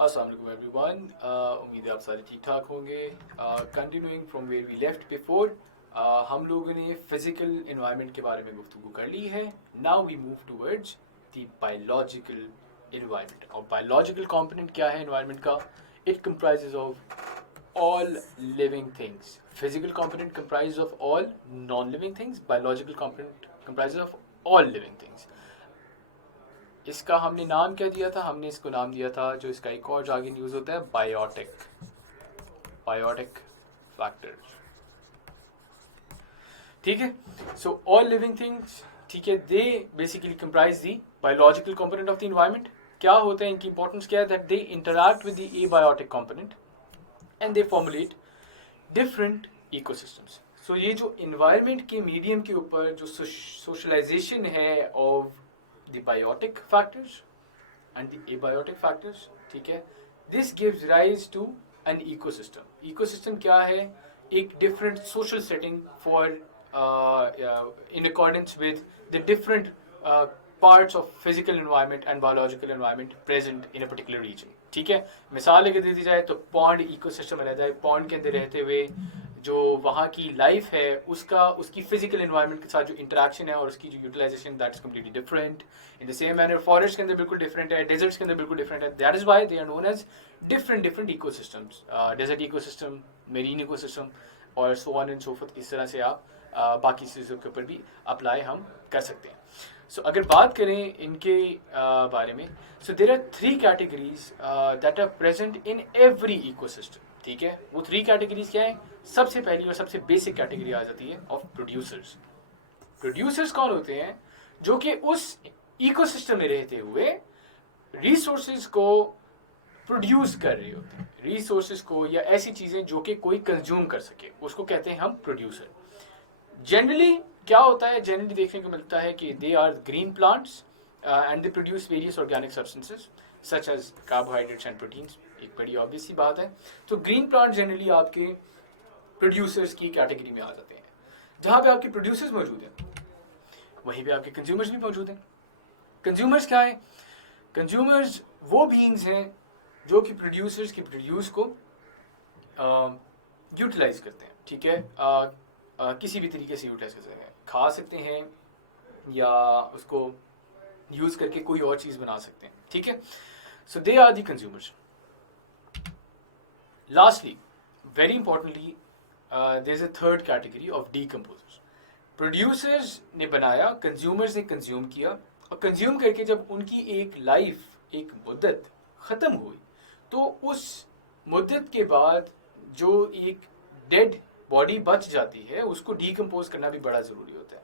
अस्सलाम वालेकुम एवरीवन। उम्मीद है आप सारे ठीक ठाक होंगे। Continuing from where we left before, हम लोगों ने फिजिकल इन्वायरमेंट के बारे में गुफ्तगू कर ली है। Now we move towards the biological environment. और बायोलॉजिकल कंपोनेंट क्या है इन्वायरमेंट का? It comprises of all living things. Physical component comprise of all non living things, biological component comprises of all living things. इसका हमने नाम क्या दिया था? हमने इसको नाम दिया था, जो इसका एक और जागे यूज होता है, बायोटिक फैक्टर्स। ठीक है, सो ऑल लिविंग थिंग्स, ठीक है, they basically comprise the biological component of the environment. क्या होता है, इनकी इंपॉर्टेंस क्या है? That they interact with the abiotic component and they formulate different ecosystems. So ये जो इन्वायरमेंट के मीडियम के ऊपर जो सोशलाइजेशन है of the biotic factors and the abiotic factors, ठीक है, this gives rise to an ecosystem. Ecosystem क्या है? एक different social setting for in accordance with the different parts of physical environment and biological environment present in a particular region. ठीक है, मिसाल लेके दे दी जाए तो पॉन्ड इकोसिस्टम रहता है। पॉन्ड के अंदर रहते हुए जो वहाँ की लाइफ है उसकी फिजिकल एनवायरनमेंट के साथ जो इंटरेक्शन है और उसकी जो utilization, that is completely different. In the same manner forest के अंदर बिल्कुल डिफरेंट है, डेजर्ट्स के अंदर बिल्कुल डिफरेंट है। That is why they are known as different ecosystems. Desert ecosystem, marine ecosystem और so on and so forth. इस तरह से आप बाकी चीज़ों के ऊपर भी अप्लाई हम कर सकते हैं। सो अगर बात करें इनके बारे में, so there are 3 categories that are present in every ecosystem. ठीक है, वो 3 कैटेगरीज क्या है? सबसे पहली और सबसे बेसिक कैटेगरी आ जाती है ऑफ प्रोड्यूसर्स। प्रोड्यूसर्स कौन होते हैं? जो कि उस इकोसिस्टम में रहते हुए रिसोर्सेज को प्रोड्यूस कर रहे होते हैं। रिसोर्सेज को या ऐसी चीजें जो कि कोई कंज्यूम कर सके, उसको कहते हैं हम प्रोड्यूसर। जनरली क्या होता है? जनरली देखने को मिलता है कि they are green plants and they produce various organic substances such as carbohydrates and proteins. एक बड़ी ऑब्वियस सी बात है। तो ग्रीन प्लांट जनरली आपके प्रोड्यूसर्स की कैटेगरी में आ जाते हैं। जहां पे आपके प्रोड्यूसर्स मौजूद हैं, वहीं पे आपके कंज्यूमर्स भी मौजूद हैं। कंज्यूमर्स क्या है? कंज्यूमर्स वो बीइंग्स हैं जो कि प्रोड्यूसर्स के प्रोड्यूस को यूटिलाइज करते हैं। ठीक है, किसी भी तरीके से यूटिलाइज कर सकते हैं, खा सकते हैं या उसको यूज करके कोई और चीज बना सकते हैं। ठीक है, so they are the consumers. Lastly, very importantly, there is a third category of decomposers. Producers ने बनाया, कंज्यूमर्स ने कंज्यूम किया, और कंज्यूम करके जब उनकी एक लाइफ, एक मुद्दत ख़त्म हुई, तो उस मुद्दत के बाद जो एक डेड बॉडी बच जाती है, उसको डीकम्पोज करना भी बड़ा ज़रूरी होता है।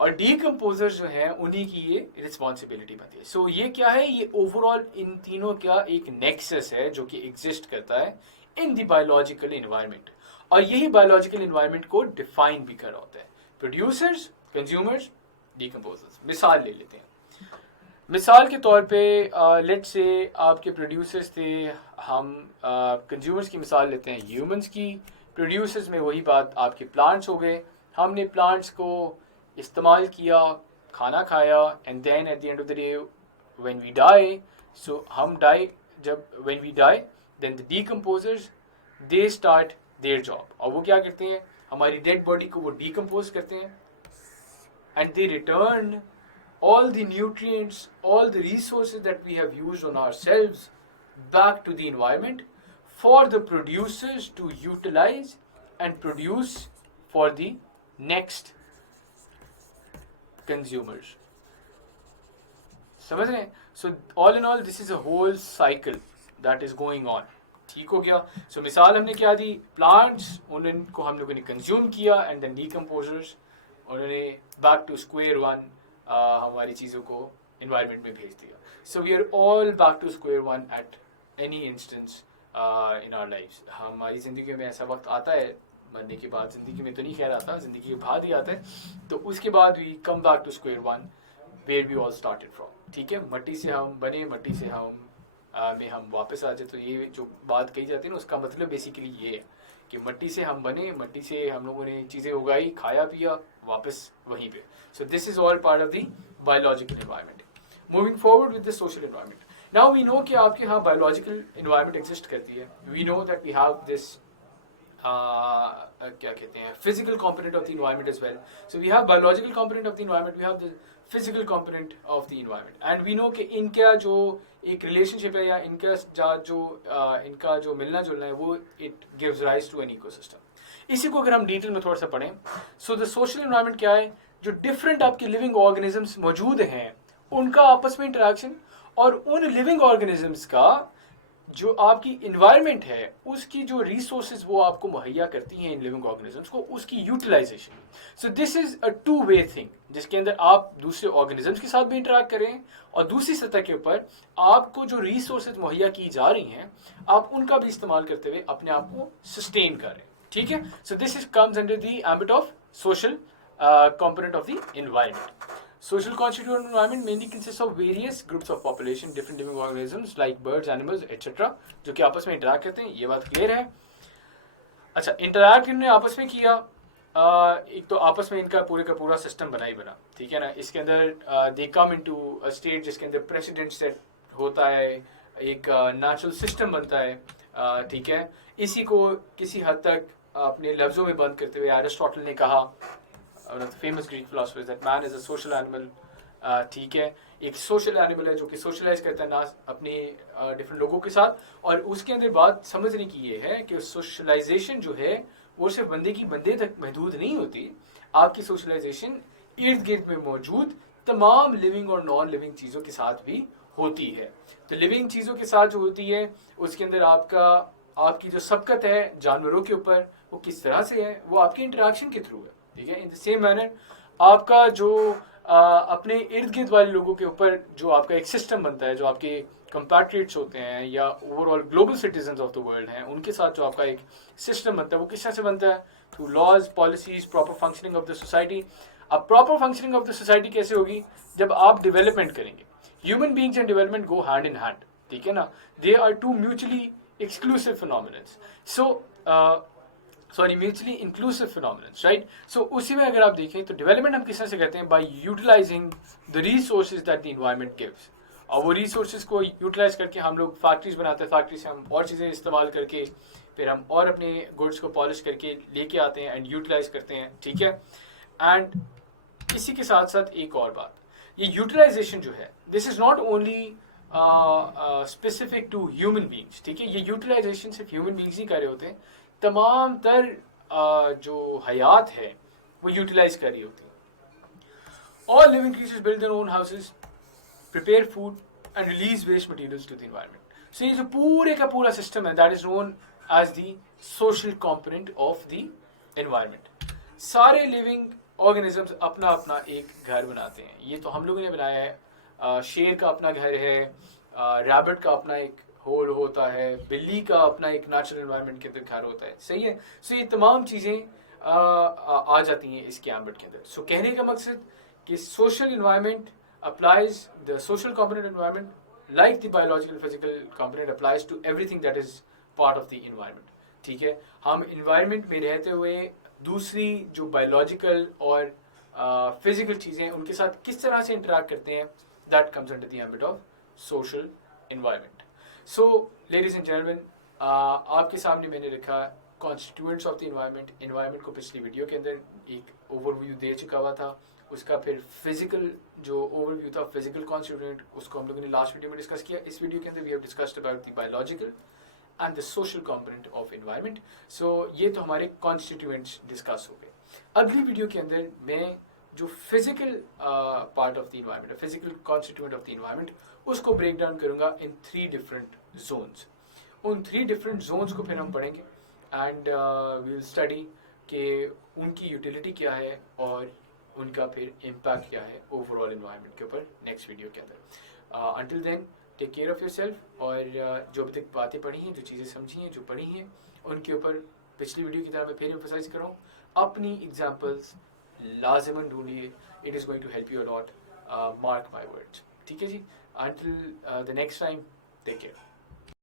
और डीकम्पोजर्स जो हैं, उन्हीं की ये रिस्पॉन्सिबिलिटी बनती है। सो ये क्या है? ये ओवरऑल इन तीनों का एक नेक्सस है जो कि एग्जिस्ट करता है इन द बायोलॉजिकल इन्वायरमेंट, और यही बायोलॉजिकल इन्वायरमेंट को डिफाइन भी कर रहा होता है। Producers, consumers, decomposers. मिसाल ले लेते हैं। मिसाल के तौर पे लेट्स से आपके प्रोड्यूसर्स थे, हम कंज्यूमर्स की मिसाल लेते हैं ह्यूमंस की। प्रोड्यूसर्स में वही बात, आपके प्लांट्स हो गए। हमने प्लांट्स को इस्तेमाल किया, खाना खाया, and then at the end of the day when we die, so हम डाई, जब when we die then the decomposers they start their job. और वो क्या करते हैं? हमारी डेड बॉडी को वो डीकम्पोज करते हैं, and they return all the nutrients, all the resources that we have used on ourselves back to the environment for the producers to utilize and produce for the next consumers. समझ रहे हैं? So all in all, this is a whole cycle that is going on. ठीक हो गया? So मिसाल हमने क्या दी? Plants, उनको हम लोगों ने consume किया, and then decomposers, उन्होंने back to square one हमारी चीज़ों को इन्वायरमेंट में भेज दिया। So we are all back to square one at any instance in our lifes. हमारी ज़िंदगी में ऐसा वक्त आता है, मरने के बाद, ज़िंदगी में तो नहीं खैर आता, ज़िंदगी के बाद ही आता है, तो उसके बाद we come back to square one where we all started from. ठीक है, मट्टी से हम बने, मट्टी से हम वापस आ जाए। तो ये जो बात कही जाती है ना, उसका मतलब बेसिकली ये है कि मट्टी से हम बने, मट्टी से हम लोगों ने चीज़ें उगाई, खाया पिया, वापस वहीं पे। So this is all part of the biological environment. Moving forward with the social environment. Now we know कि आपके यहाँ बायोलॉजिकल इन्वायरमेंट एग्जिस्ट करती है. We know that we have this क्या कहते हैं physical component of the environment as well. So we have biological component of the environment, we have the physical component of the environment, and we know कि इनका जो एक relationship है या इनका जो मिलना जुलना है वो it gives rise to an ecosystem. इसी को अगर हम डिटेल में थोड़ा सा पढ़ें, so the social environment क्या है, जो different आपके living organisms मौजूद हैं उनका आपस में interaction और उन living organisms का जो आपकी इन्वायरमेंट है उसकी जो रिसोर्सेज वो आपको मुहैया करती हैं इन लिविंग ऑर्गेनिजम्स को, उसकी utilization. So this is a two way thing जिसके अंदर आप दूसरे ऑर्गेनिजम्स के साथ भी इंटरेक्ट करें और दूसरी सतह के ऊपर आपको जो रिसोर्सेज मुहैया की जा रही हैं आप उनका भी इस्तेमाल करते हुए अपने आप को सस्टेन करें. ठीक है. सो this is comes under the ambit of social component of the environment. Social constituent environment mainly consists of various groups of population, different living organisms like birds, animals, etc. जो कि आपस में इंटरैक्ट करते हैं. ये बात क्लियर है. अच्छा, इंटरैक्ट इन्होंने आपस में किया, एक तो आपस में इनका पूरे का पूरा सिस्टम बना ही बना. ठीक है ना. इसके अंदर दे कम इनटू अ स्टेट जिसके अंदर प्रेसिडेंट सेट होता है, एक नेचुरल सिस्टम बनता है. ठीक है. इसी को किसी हद तक अपने लफ्जों में बंद करते हुए एरिस्टोटल ने कहा, one of the famous Greek philosophers, that man is a social animal. ठीक है. एक सोशल एनिमल है जो कि सोशलाइज करता है ना अपने डिफरेंट लोगों के साथ, और उसके अंदर बात समझने की ये है कि सोशलाइजेशन जो है वो सिर्फ बंदे तक महदूद नहीं होती. आपकी सोशलाइजेशन इर्द गिर्द में मौजूद तमाम लिविंग और नॉन लिविंग चीज़ों के साथ भी होती है. तो लिविंग चीज़ों के साथ जो होती है उसके अंदर आपकी जो सबकत है जानवरों के ऊपर वो किस तरह से है, वो आपके इंटरेक्शन के थ्रू है. ठीक है. इन द सेम मैनर आपका जो अपने इर्द गिर्द वाले लोगों के ऊपर जो आपका एक सिस्टम बनता है, जो आपके कंपैट्रिएट्स होते हैं या overall global citizens of the world हैं, उनके साथ जो आपका एक सिस्टम बनता है वो किस तरह से बनता है, through laws, policies, proper functioning of the society. अब proper functioning of the society कैसे होगी, जब आप डेवलपमेंट करेंगे. Human beings and development go hand in hand. ठीक है ना. They are two mutually exclusive phenomenons. Mutually inclusive phenomenons, right. So उसी में अगर आप देखें तो डेवलपमेंट हम किस तरह से करते हैं, by utilizing the resources that the environment gives. और वो रिसोर्सेज को यूटिलाइज करके हम लोग फैक्ट्रीज बनाते हैं, फैक्ट्री से हम और चीज़ें इस्तेमाल करके फिर हम और अपने गुड्स को पॉलिश करके लेके आते हैं एंड यूटिलाइज करते हैं. ठीक है. एंड इसी के साथ साथ एक और बात, ये यूटिलाइजेशन जो है this is not only specific to human beings. ठीक है. ये यूटिलाइजेशन सिर्फ ह्यूमन बींग्स ही कर रहे होते हैं, तमाम तर जो हयात है वो यूटिलाइज कर रही होती है. All living creatures build their own houses, prepare food and release waste materials to the environment. So ये जो पूरे का पूरा सिस्टम है that is known as the social component of the environment. सारे लिविंग ऑर्गेनिजम्स अपना अपना एक घर बनाते हैं. ये तो हम लोगों ने बनाया है. शेर का अपना घर है, रैबिट का अपना एक होल होता है, बिल्ली का अपना एक नेचुरल एनवायरनमेंट के अंदर घर होता है. सही है. सो ये तमाम चीज़ें आ जाती हैं इसके एम्बिट के अंदर. सो कहने का मकसद कि social environment applies the social component environment like the biological physical component applies to everything that is part of the environment. ठीक है. हम इन्वायरमेंट में रहते हुए दूसरी जो बायोलॉजिकल और फिजिकल चीज़ें उनके साथ किस तरह से इंटरेक्ट करते हैं, that comes under the ambit of social environment. So ladies and gentleman, आपके सामने मैंने रखा constituents of the environment. Environment को पिछली वीडियो के अंदर एक ओवरव्यू दे चुका हुआ था. उसका फिर फिजिकल जो ओवरव्यू था, फिजिकल कॉन्स्टिट्यूएंट, उसको हम लोगों ने लास्ट वीडियो में डिस्कस किया. इस वीडियो के अंदर we have discussed about the biological and the social component of environment. So ये तो हमारे कॉन्स्टिट्यूएंट्स डिस्कस हो गए. अगली वीडियो के अंदर मैं जो physical part of the environment, physical constituent of the environment, उसको ब्रेक डाउन करूँगा इन 3 डिफरेंट जोन्स. उन 3 डिफरेंट जोन्स को फिर हम पढ़ेंगे एंड वी विल स्टडी कि उनकी यूटिलिटी क्या है और उनका फिर इम्पैक्ट क्या है ओवरऑल इन्वायरमेंट के ऊपर नेक्स्ट वीडियो के अंदर. Until then take care of yourself. और जो अभी तक बातें पढ़ी हैं, जो चीज़ें समझी हैं, जो पढ़ी हैं, उनके ऊपर पिछली वीडियो की तरह मैं फिर एम्फसाइज कर रहा हूँ, अपनी एग्जाम्पल्स लाजिमन ढूंढिए. It is going to help you a lot. Mark my words. ठीक है जी. Until the next time, take care.